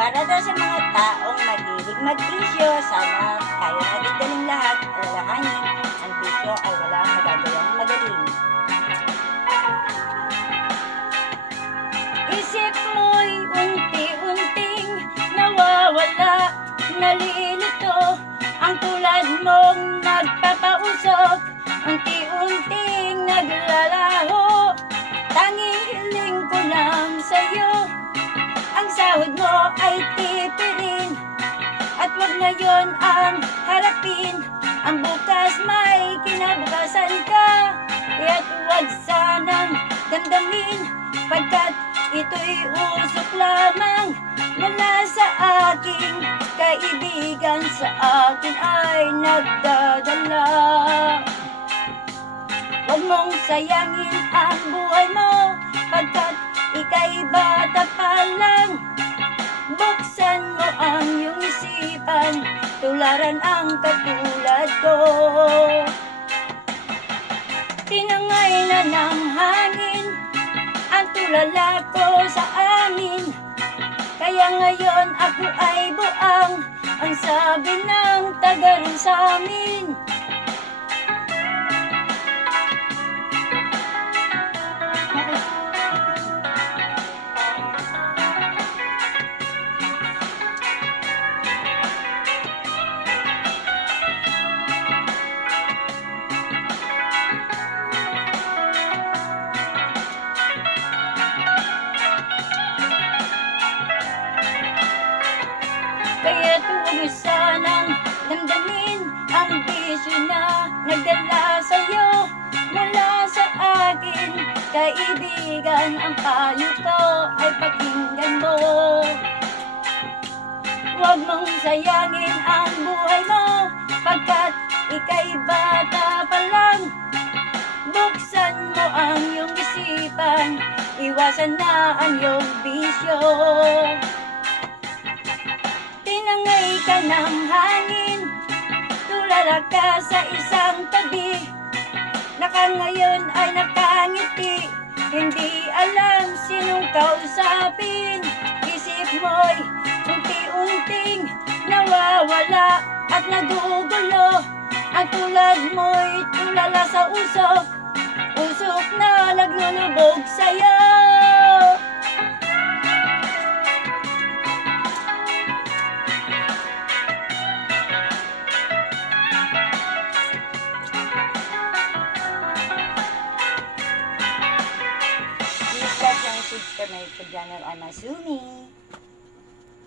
Para daw sa mga taong mahilig mag-bisyo, sana kaya natin daling lahat alalahanin, ang bisyo ay walang magagawang magaling. Isip mo'y unti-unting nawawala, nalilito, ang tulad mong nagpapausok, unti-unting naglalaho, tanging hiling ko lang sa'yo, ang sahod mo ay tipirin, at wag ngayon ang harapin, ang bukas may kinabukasan ka, kaya't wag sanang damdamin, pagkat ito'y usok lamang mula sa aking kaibigan, sa akin ay nagdadala. Huwag mong sayangin ang buhay mo, pagkat ika'y bata pa lang. Buksan mo ang iyong isipan, tularan ang katulad ko. Tinangay na ng hangin ang tulala ko sa amin, kaya ngayon ako ay buang, ang sabi ng taga rin sa amin. Kaya't huwag sanang damdamin ang bisyo na nagdala sa'yo mula sa akin, kaibigan, ang payo ko ay pakinggan mo. Huwag mong sayangin ang buhay mo, pagkat ika'y bata pa lang. Buksan mo ang iyong isipan, iwasan na ang iyong bisyo. Tinangay ka ng hangin, tulala ka sa isang tabi, ngayon ay nakangiti, hindi alam sinong kausapin. Isip mo'y unti-unting nawawala at nagugulo, ang tulad mo'y tulala sa usok, usok na naglulubog sa'yo. Subscribe sa YouTube channel, I'm Asumi.